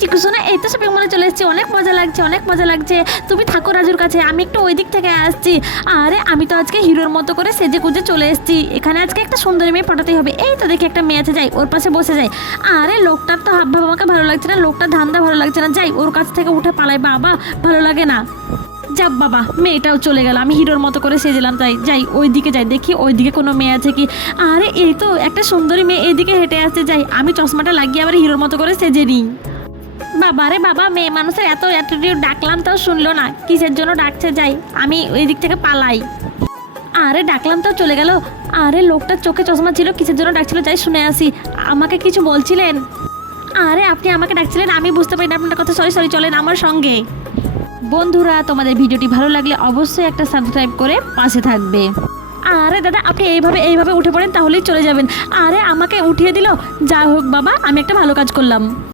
চিকু সোনা, এই তো শপিং মলে চলে এসেছি, অনেক মজা লাগছে, অনেক মজা লাগছে। তুমি থাকো রাজুর কাছে, আমি একটু ওই দিক থেকে আসছি। আরে আমি তো আজকে হিরোর মতো করে সেজে গুজে চলে এসেছি। এখানে আজকে একটা সুন্দরী মেয়ে পটাতেই হবে। এই তো দেখি একটা মেয়ে আছে, যাই ওর পাশে বসে যাই। আরে লোকটার তো হাব ভাব আমাকে ভালো লাগছে না, লোকটার ধান্দা ভালো লাগছে না, যাই ওর কাছ থেকে উঠে পালাই। বাবা ভালো লাগে না। যাক বাবা, মেয়েটাও চলে গেল, আমি হিরোর মতো করে সেজেলাম। তাই যাই ওই দিকে, যাই দেখি ওই দিকে কোনো মেয়ে আছে কি। আরে এই তো একটা সুন্দরী মেয়ে এইদিকে হেঁটে আসছে, যাই আমি চশমাটা লাগিয়ে আবার হিরোর মতো করে সেজে নিই। বাবা রে বাবা, মেয়ে মানুষের এত অ্যাটিটিউড, ডাকলাম তাও শুনলো না, কিসের জন্য ডাকছে। যাই আমি ওই দিক থেকে পালাই। আরে ডাকলাম তাও চলে গেল। আরে লোকটার চোখে চশমা ছিল, কিসের জন্য ডাকছিল, যাই শুনে আসি। আমাকে কিছু বলছিলেন? আরে আপনি আমাকে ডাকছিলেন, আমি বুঝতে পারিনি আপনার কথা। সরি সরি, চলেন আমার সঙ্গে। বন্ধুরা, তোমাদের ভিডিওটি ভালো লাগলে অবশ্যই একটা সাবস্ক্রাইব করে পাশে থাকবে। আরে দাদা, আপনি এইভাবে উঠে পড়েন, তাহলেই চলে যাবেন। আরে আমাকে উঠিয়ে দিল। যা হোক বাবা, আমি একটা ভালো কাজ করলাম।